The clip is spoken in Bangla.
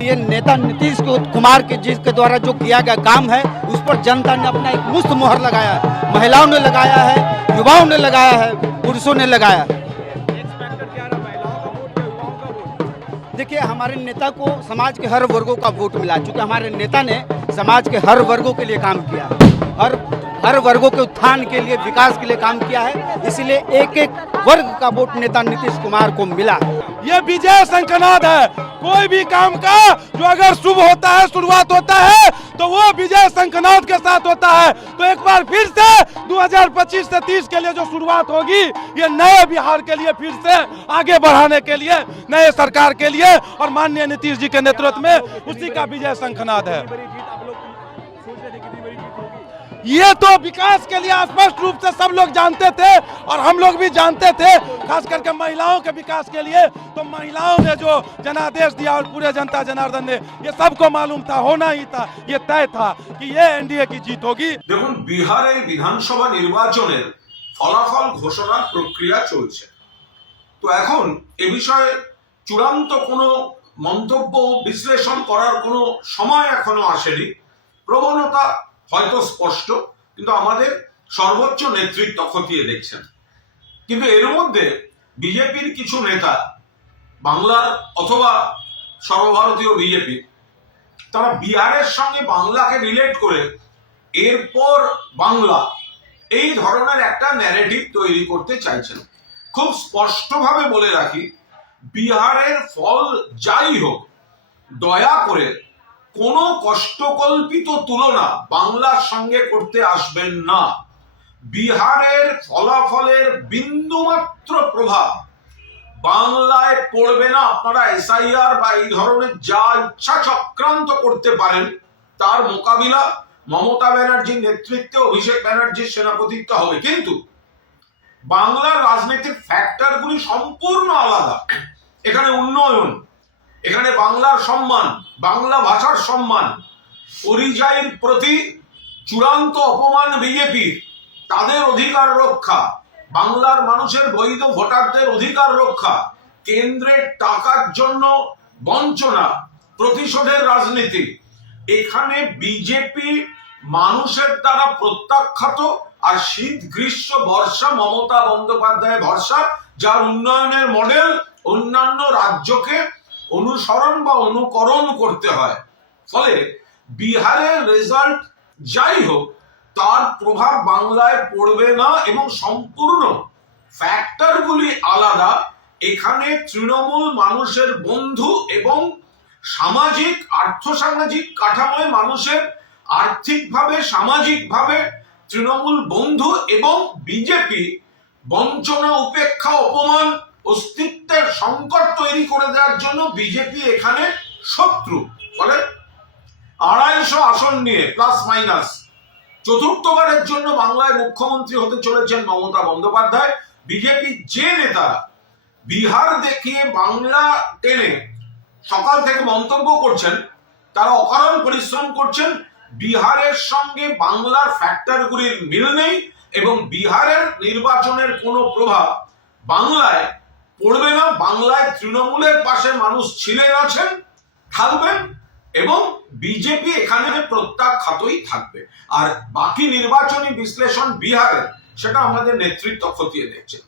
ये नेता नीतीश कुमार के जिसके द्वारा जो किया गया काम है, उस पर जनता ने अपना एक मुफ़्त मोहर लगाया है। महिलाओं ने लगाया है, युवाओं ने लगाया है, पुरुषों ने लगाया है। देखिए, हमारे नेता को समाज के हर वर्गों का वोट मिला, चूँकि हमारे नेता ने समाज के हर वर्गों के लिए काम किया हर हर वर्गों के उत्थान के लिए, विकास के लिए काम किया है, इसलिए एक एक वर्ग का वोट नेता नीतीश कुमार को मिला। ये विजय संकनाद है। कोई भी काम का जो अगर शुभ होता है, शुरुआत होता है तो वो विजय शंखनाथ के साथ होता है। तो एक बार फिर से 2025 से 30 के लिए जो शुरुआत होगी, ये नए बिहार के लिए फिर से आगे बढ़ाने के लिए, नए सरकार के लिए, और माननीय नीतीश जी के नेतृत्व में उसी का विजय शंखनाथ है। ये तो विकास के लिए स्पष्ट रूप से सब लोग जानते थे और हम लोग भी जानते थे खास करके महिलाओं के विकास के लिए तो महिलाओं ने जो जनादेश दिया और पूरे जनता जनार्दन ने ये सबको मालूम था होना ही था ये तय था कि ये एनडीए की जीत होगी দেখুন বিহারে বিধানসভা নির্বাচনের ফলাফল ঘোষণার প্রক্রিয়া চলছে তো এখন এ বিষয়ে চূড়ান্ত কোনো মন্তব্য বিশ্লেষণ করার কোনো সময় এখনো আসেনি প্রবণতা হয়তো স্পষ্ট, কিন্তু আমাদের সর্বোচ্চ নেতৃত্ব খতিয়ে দেখছেন। কিন্তু এর মধ্যে বিজেপির কিছু নেতা, বাংলার অথবা সর্বভারতীয় বিজেপি, তারা বিহারের সঙ্গে বাংলাকে রিলেট করে এরপর বাংলা এই ধরনের একটা ন্যারেটিভ তৈরি করতে চাইছেন। খুব স্পষ্টভাবে বলে রাখি, বিহারের ফল যাই হোক, দয়া করে কোনো কষ্টকল্পিত তুলনা বাংলার সঙ্গে করতে আসবেন না। বিহারের ফলাফলের বিন্দুমাত্র প্রভাব বাংলায় পড়বে না। আপনারা এসআইআর বা এই ধরনের যা ইচ্ছা চক্রান্ত করতে পারেন, তার মোকাবিলা মমতা ব্যানার্জির নেতৃত্বে অভিষেক ব্যানার্জির সেনাপতিত্ব হবে। কিন্তু বাংলার রাজনীতির ফ্যাক্টরগুলি সম্পূর্ণ আলাদা। এখানে উন্নয়ন এখানে বাংলার সম্মান, বাংলা ভাষার সম্মান। পরিযায়ীর প্রতি চূড়ান্ত অপমান বিজেপির, তাদের অধিকার রক্ষা। বাংলার মানুষের বৈধ ভোটারদের অধিকার রক্ষা। কেন্দ্রের টাকার জন্য বঞ্চনা, প্রতিশোধের রাজনীতি। এখানে বিজেপি মানুষের দ্বারা প্রত্যাখ্যাত আর শীত গ্রীষ্ম বর্ষা, মমতা বন্দ্যোপাধ্যায় ভরসা যার উন্নয়নের মডেল অন্যান্য রাজ্যকে অনুসরণ বা অনুকরণ করতে হয়। ফলে বিহারের রেজাল্ট যাই হোক, তার প্রভাব বাংলায় পড়বে না এবং সম্পূর্ণ ফ্যাক্টরগুলি আলাদা। এখানে তৃণমূল মানুষের বন্ধু এবং সামাজিক, আর্থসামাজিক কাঠামোয় মানুষের আর্থিকভাবে, সামাজিকভাবে তৃণমূল বন্ধু এবং বিজেপি বঞ্চনা, উপেক্ষা, অপমান অস্তিত্বের সংকট তৈরি করে দেওয়ার জন্য বিজেপি এখানে শত্রু। ফলে আড়াইশো আসন নিয়ে প্লাস মাইনাস চতুর্থবারের জন্য বাংলায় মুখ্যমন্ত্রী হতে চলেছেন মমতা বন্দ্যোপাধ্যায়। বিজেপি যে নেতারা বিহার দেখিয়ে বাংলা টেনে সকাল থেকে মন্তব্য করছেন, তারা অকারণ পরিশ্রম করছেন। বিহারের সঙ্গে বাংলার ফ্যাক্টরগুলির মিল নেই এবং বিহারের নির্বাচনের কোনো প্রভাব বাংলায় পড়বে না, বাংলায় তৃণমূলের পাশে মানুষ ছিলেন, আছেন, থাকবেন এবং বিজেপি এখানে প্রত্যাখ্যাতই থাকবে। আর বাকি নির্বাচনী বিশ্লেষণ বিহারে, সেটা আমাদের নেতৃত্ব খতিয়ে দেখছে।